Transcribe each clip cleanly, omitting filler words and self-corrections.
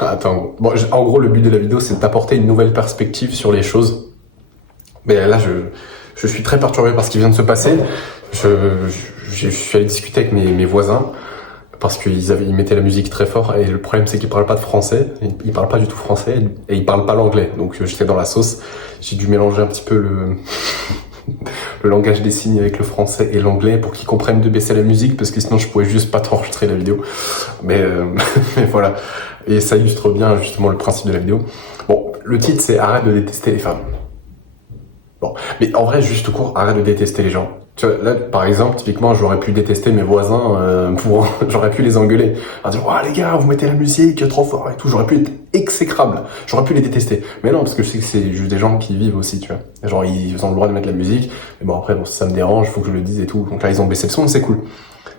Attends, bon, en gros, le but de la vidéo, c'est d'apporter une nouvelle perspective sur les choses. Mais là, je suis très perturbé par ce qui vient de se passer. Je suis allé discuter avec mes voisins parce ils mettaient la musique très fort et le problème c'est qu'ils parlent pas de français, ils parlent pas du tout français et ils parlent pas l'anglais. Donc j'étais dans la sauce, j'ai dû mélanger un petit peu le langage des signes avec le français et l'anglais pour qu'ils comprennent de baisser la musique parce que sinon je pouvais juste pas t'enregistrer la vidéo. Mais voilà, et ça illustre bien justement le principe de la vidéo. Bon, le titre c'est arrête de détester les femmes. Bon, mais en vrai, juste court, arrête de détester les gens. Tu vois, là, par exemple, typiquement, j'aurais pu détester mes voisins, j'aurais pu les engueuler. À dire, les gars, vous mettez la musique trop fort et tout. J'aurais pu être exécrable. J'aurais pu les détester. Mais non, parce que je sais que c'est juste des gens qui vivent aussi, tu vois. Genre, ils ont le droit de mettre la musique. Mais bon, après, bon, ça me dérange, faut que je le dise et tout. Donc là, ils ont baissé le son, c'est cool.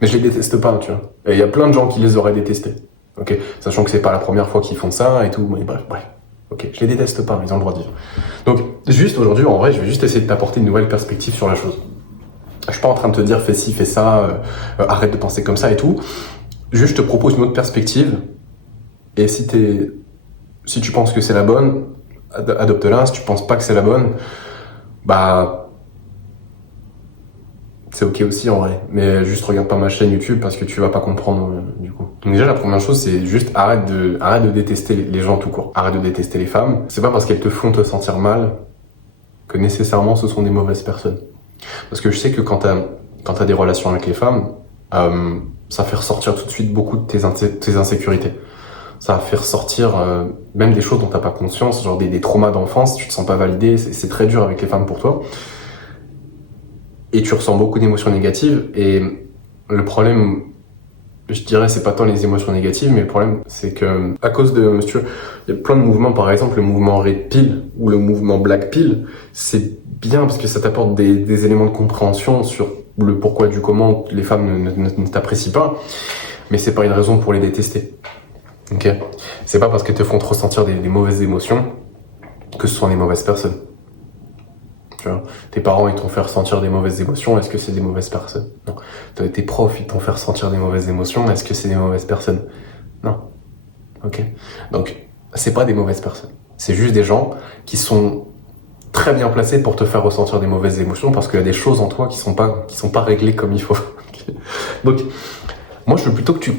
Mais je les déteste pas, tu vois. Et il y a plein de gens qui les auraient détestés. Ok? Sachant que c'est pas la première fois qu'ils font ça et tout. Mais bref. Ok, je les déteste pas, ils ont le droit de vivre. Donc, juste aujourd'hui, en vrai, je vais juste essayer de t'apporter une nouvelle perspective sur la chose. Je suis pas en train de te dire fais ci, fais ça, arrête de penser comme ça et tout. Juste, je te propose une autre perspective. Et si tu penses que c'est la bonne, adopte-la. Si tu penses pas que c'est la bonne, bah, c'est ok aussi en vrai. Mais juste regarde pas ma chaîne YouTube parce que tu vas pas comprendre du coup. Donc déjà, la première chose, c'est juste arrête de détester les gens tout court. Arrête de détester les femmes. C'est pas parce qu'elles te font te sentir mal que nécessairement ce sont des mauvaises personnes. Parce que je sais que quand t'as des relations avec les femmes, ça fait ressortir tout de suite beaucoup de tes insécurités. Ça va faire ressortir même des choses dont t'as pas conscience, genre des traumas d'enfance, tu te sens pas validé, c'est très dur avec les femmes pour toi. Et tu ressens beaucoup d'émotions négatives. Et le problème, je dirais, c'est pas tant les émotions négatives, mais le problème, c'est que à cause de, il y a plein de mouvements, par exemple, le mouvement Red Pill ou le mouvement Black Pill, c'est bien parce que ça t'apporte des éléments de compréhension sur le pourquoi du comment les femmes ne t'apprécient pas, mais c'est pas une raison pour les détester. Ok? C'est pas parce qu'elles te font te ressentir des mauvaises émotions que ce sont des mauvaises personnes. Tu vois, tes parents ils t'ont fait ressentir des mauvaises émotions, est-ce que c'est des mauvaises personnes? Non. Tes profs ils t'ont fait ressentir des mauvaises émotions, est-ce que c'est des mauvaises personnes? Non. Ok. Donc c'est pas des mauvaises personnes, c'est juste des gens qui sont très bien placés pour te faire ressentir des mauvaises émotions parce qu'il y a des choses en toi qui sont pas réglées comme il faut. Donc moi je veux plutôt que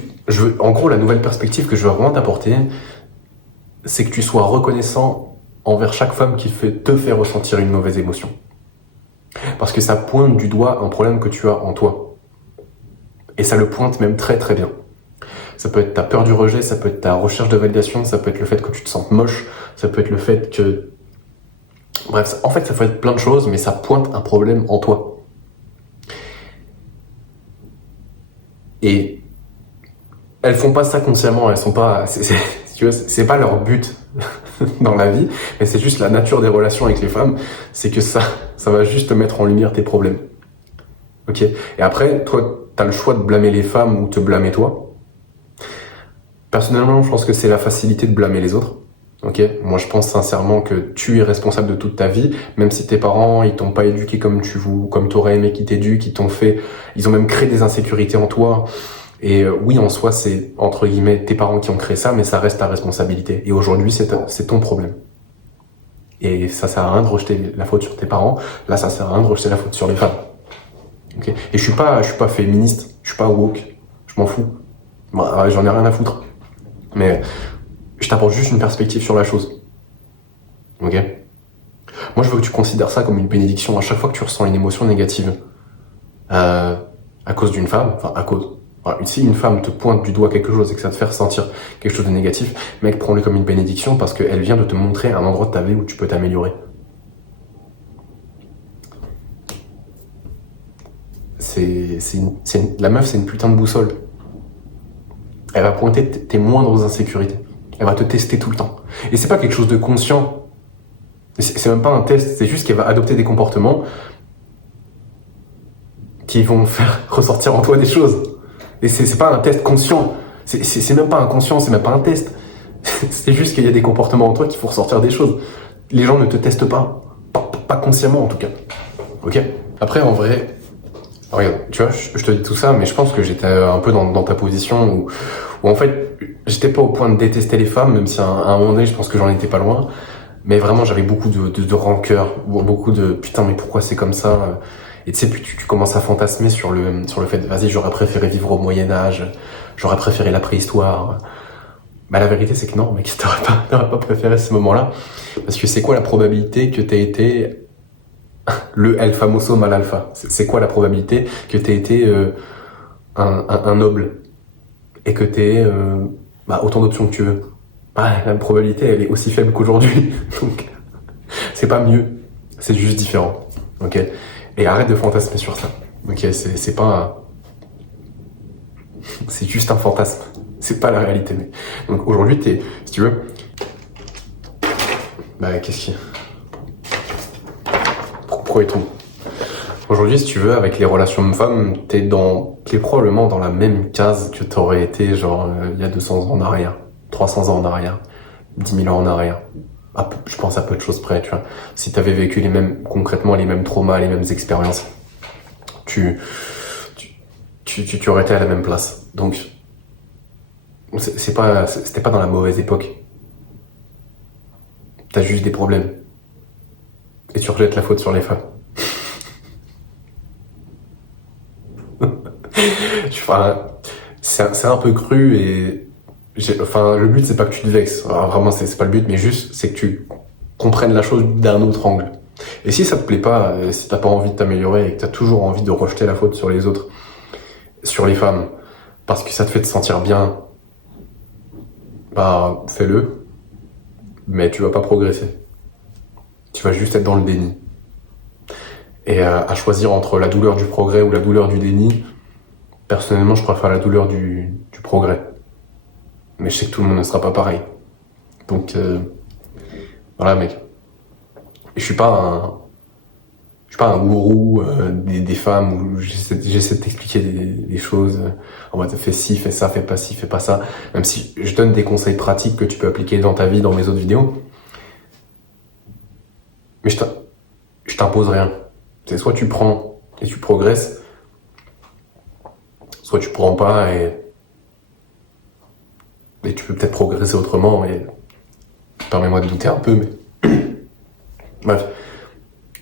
en gros la nouvelle perspective que je veux vraiment t'apporter, c'est que tu sois reconnaissant envers chaque femme qui te fait ressentir une mauvaise émotion. Parce que ça pointe du doigt un problème que tu as en toi. Et ça le pointe même très très bien. Ça peut être ta peur du rejet, ça peut être ta recherche de validation, ça peut être le fait que tu te sentes moche, ça peut être le fait que... Bref, en fait ça peut être plein de choses, mais ça pointe un problème en toi. Et elles font pas ça consciemment, elles sont pas... Tu vois, c'est pas leur but dans la vie, mais c'est juste la nature des relations avec les femmes, c'est que ça va juste te mettre en lumière tes problèmes. Ok? Et après, toi, t'as le choix de blâmer les femmes ou te blâmer toi. Personnellement, je pense que c'est la facilité de blâmer les autres. Ok? Moi, je pense sincèrement que tu es responsable de toute ta vie, même si tes parents, ils t'ont pas éduqué comme t'aurais aimé qu'ils t'éduquent, ils ont même créé des insécurités en toi. Et oui, en soi, c'est, entre guillemets, tes parents qui ont créé ça, mais ça reste ta responsabilité. Et aujourd'hui, c'est ton problème. Et ça sert à rien de rejeter la faute sur tes parents. Là, ça sert à rien de rejeter la faute sur les femmes. Okay. Et je suis pas féministe, je suis pas woke, je m'en fous. J'en ai rien à foutre. Mais je t'apporte juste une perspective sur la chose. Ok? Moi, je veux que tu considères ça comme une bénédiction à chaque fois que tu ressens une émotion négative. À cause d'une femme, si une femme te pointe du doigt quelque chose et que ça te fait ressentir quelque chose de négatif, mec, prends-le comme une bénédiction parce qu'elle vient de te montrer un endroit de ta vie où tu peux t'améliorer. La meuf, c'est une putain de boussole. Elle va pointer tes moindres insécurités. Elle va te tester tout le temps. Et c'est pas quelque chose de conscient. C'est même pas un test, c'est juste qu'elle va adopter des comportements qui vont faire ressortir en toi des choses. Et c'est pas un test conscient. C'est même pas inconscient, c'est même pas un test. C'est juste qu'il y a des comportements en toi qui font ressortir des choses. Les gens ne te testent pas. Pas consciemment en tout cas. Ok? Après, en vrai, regarde, tu vois, je te dis tout ça, mais je pense que j'étais un peu dans ta position où où en fait, j'étais pas au point de détester les femmes, même si à un moment donné, je pense que j'en étais pas loin. Mais vraiment, j'avais beaucoup de rancœur, beaucoup de putain, mais pourquoi c'est comme ça? Et tu sais, puis tu commences à fantasmer sur le fait, vas-y, j'aurais préféré vivre au Moyen-Âge, j'aurais préféré la préhistoire. Bah, la vérité, c'est que non, mec, t'aurais pas préféré ce moment-là. Parce que c'est quoi la probabilité que t'aies été le El Famoso mal alpha? C'est quoi la probabilité que t'aies été un noble? Et que t'aies autant d'options que tu veux? La probabilité, elle est aussi faible qu'aujourd'hui. Donc, c'est pas mieux, c'est juste différent. Ok? Et arrête de fantasmer sur ça. Ok? C'est pas c'est juste un fantasme. C'est pas la réalité, mec. Donc aujourd'hui, si tu veux, qu'est-ce qu'il y a? Pourquoi et tout? Aujourd'hui, si tu veux, avec les relations hommes-femmes, t'es probablement dans la même case que t'aurais été, genre, il y a 200 ans en arrière, 300 ans en arrière, 10 000 ans en arrière. Je pense à peu de choses près, tu vois. Si t'avais vécu concrètement les mêmes traumas, les mêmes expériences, tu aurais été à la même place. Donc, c'était pas dans la mauvaise époque. T'as juste des problèmes. Et tu rejettes la faute sur les femmes. C'est un peu cru et le but c'est pas que tu te vexes. Alors, vraiment c'est pas le but, mais juste c'est que tu comprennes la chose d'un autre angle. Et si ça te plaît pas, si t'as pas envie de t'améliorer et que t'as toujours envie de rejeter la faute sur les autres, sur les femmes, parce que ça te fait te sentir bien, fais-le, mais tu vas pas progresser. Tu vas juste être dans le déni. Et à choisir entre la douleur du progrès ou la douleur du déni, personnellement, je préfère la douleur du progrès. Mais je sais que tout le monde ne sera pas pareil. Donc, voilà, mec. Et je suis pas un gourou des femmes où j'essaie de t'expliquer des choses en mode fais ci, fais ça, fais pas ci, fais pas ça. Même si je donne des conseils pratiques que tu peux appliquer dans ta vie, dans mes autres vidéos. Mais je t'impose rien. C'est soit tu prends et tu progresses, soit tu prends pas et tu peux peut-être progresser autrement, et permets-moi de douter un peu, mais bref,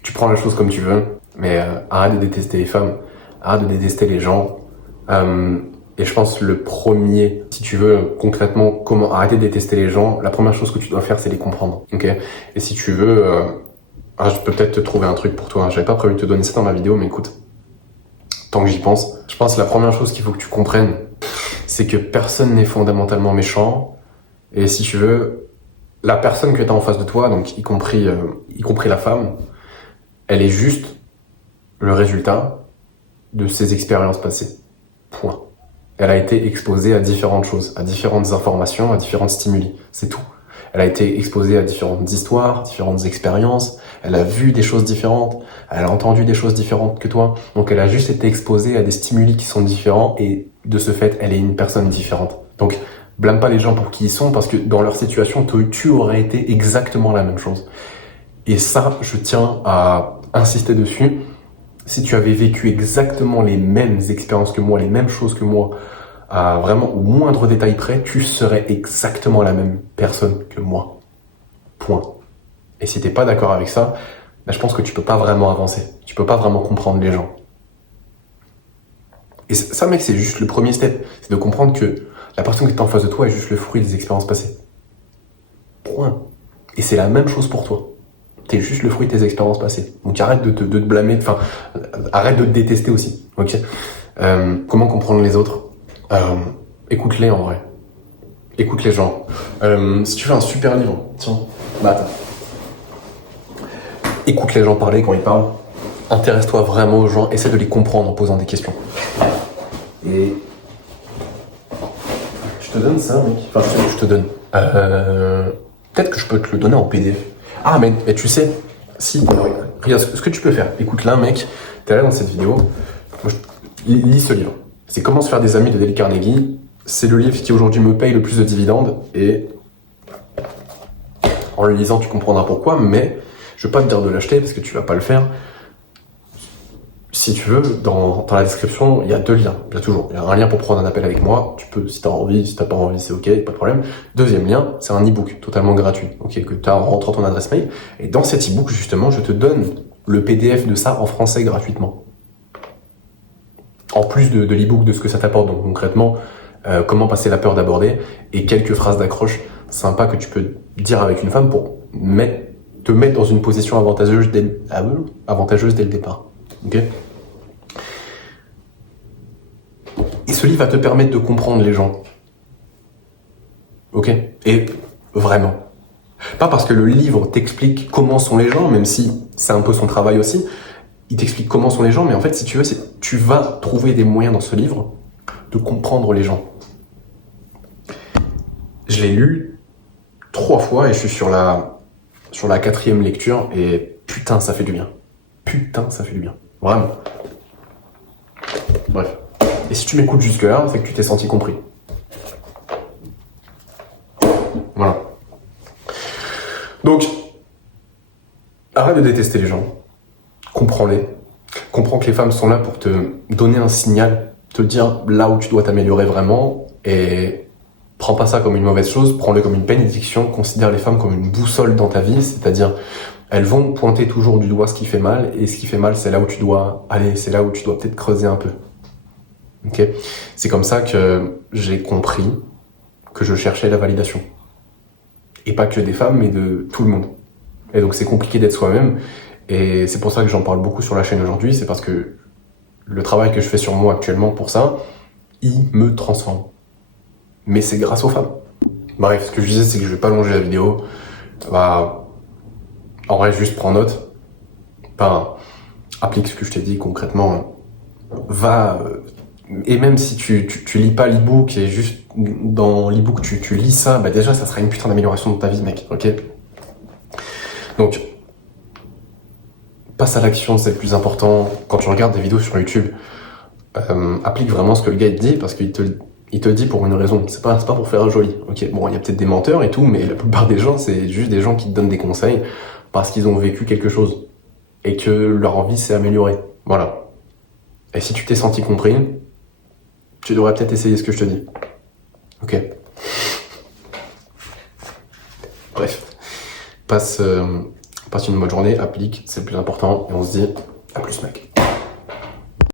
tu prends la chose comme tu veux, mais arrête de détester les femmes, arrête de détester les gens, et je pense le premier, si tu veux concrètement comment arrêter de détester les gens, la première chose que tu dois faire, c'est les comprendre, ok? Et si tu veux, je peux peut-être te trouver un truc pour toi, j'avais pas prévu de te donner ça dans ma vidéo, mais écoute, tant que j'y pense, je pense que la première chose qu'il faut que tu comprennes, c'est que personne n'est fondamentalement méchant, et si tu veux, la personne que tu as en face de toi, donc y compris la femme, elle est juste le résultat de ses expériences passées. Point. Elle a été exposée à différentes choses, à différentes informations, à différents stimuli. C'est tout. Elle a été exposée à différentes histoires, différentes expériences, elle a vu des choses différentes, elle a entendu des choses différentes que toi. Donc elle a juste été exposée à des stimuli qui sont différents et de ce fait, elle est une personne différente. Donc blâme pas les gens pour qui ils sont parce que dans leur situation, tu aurais été exactement la même chose. Et ça, je tiens à insister dessus. Si tu avais vécu exactement les mêmes expériences que moi, les mêmes choses que moi, vraiment au moindre détail près, tu serais exactement la même personne que moi. Point. Et si t'es pas d'accord avec ça, je pense que tu peux pas vraiment avancer. Tu peux pas vraiment comprendre les gens. Et ça, mec, c'est juste le premier step. C'est de comprendre que la personne qui est en face de toi est juste le fruit des expériences passées. Point. Et c'est la même chose pour toi. T'es juste le fruit de tes expériences passées. Donc arrête de te blâmer, arrête de te détester aussi. Ok. Comment comprendre les autres? Écoute-les en vrai. Écoute les gens. Si tu veux un super livre, tiens, attends. Écoute les gens parler quand ils parlent. Intéresse-toi vraiment aux gens. Essaie de les comprendre en posant des questions. Et je te donne ça, mec. Enfin, je te donne. Peut-être que je peux te le donner en PDF. Ah, mais tu sais, si, regarde ce que tu peux faire. Écoute là, mec, t'es là dans cette vidéo. Lis ce livre. C'est Comment se faire des amis de Dale Carnegie. C'est le livre qui aujourd'hui me paye le plus de dividendes. Et en le lisant, tu comprendras pourquoi. Mais je vais pas te dire de l'acheter parce que tu vas pas le faire. si tu veux, dans la description, il y a 2 liens. Il y a toujours. Il y a un lien pour prendre un appel avec moi. Tu peux, si t'as envie, si t'as pas envie, c'est ok, pas de problème. Deuxième lien, c'est un e-book totalement gratuit, ok, que tu as en rentrant ton adresse mail. Et dans cet e-book, justement, je te donne le PDF de ça en français gratuitement. En plus de l'e-book, de ce que ça t'apporte. Donc concrètement, comment passer la peur d'aborder et quelques phrases d'accroche sympas que tu peux dire avec une femme pour te mettre dans une position avantageuse dès le départ. Ok. Et ce livre va te permettre de comprendre les gens. Ok. Et vraiment. Pas parce que le livre t'explique comment sont les gens, même si c'est un peu son travail aussi. Il t'explique comment sont les gens, mais en fait, si tu veux, tu vas trouver des moyens dans ce livre de comprendre les gens. Je l'ai lu 3 fois et je suis sur la 4e lecture et putain, ça fait du bien. Putain, ça fait du bien. Vraiment. Bref. Et si tu m'écoutes jusque-là, c'est que tu t'es senti compris. Voilà. Donc, arrête de détester les gens. Comprends-les. Comprends que les femmes sont là pour te donner un signal, te dire là où tu dois t'améliorer vraiment, et prends pas ça comme une mauvaise chose, prends-le comme une bénédiction, considère les femmes comme une boussole dans ta vie, c'est-à-dire elles vont pointer toujours du doigt ce qui fait mal, et ce qui fait mal, c'est là où tu dois aller, c'est là où tu dois peut-être creuser un peu. Ok ? C'est comme ça que j'ai compris que je cherchais la validation. Et pas que des femmes, mais de tout le monde. Et donc c'est compliqué d'être soi-même, et c'est pour ça que j'en parle beaucoup sur la chaîne aujourd'hui, c'est parce que le travail que je fais sur moi actuellement pour ça, il me transforme. Mais c'est grâce aux femmes. Bref, ce que je disais, c'est que je vais pas allonger la vidéo. En vrai, juste prends note. Applique ce que je t'ai dit concrètement. Et même si tu lis pas l'e-book et juste dans l'e-book tu lis ça, bah déjà ça sera une putain d'amélioration de ta vie, mec, ok? Donc, passe à l'action, c'est le plus important. Quand tu regardes des vidéos sur YouTube, applique vraiment ce que le gars te dit, parce qu'il te dit pour une raison. C'est pas pour faire joli, ok? Bon, il y a peut-être des menteurs et tout, mais la plupart des gens, c'est juste des gens qui te donnent des conseils parce qu'ils ont vécu quelque chose et que leur vie s'est améliorée. Voilà. Et si tu t'es senti compris, tu devrais peut-être essayer ce que je te dis. Ok. Bref. Passe une bonne journée, applique, c'est le plus important, et on se dit à plus, mec.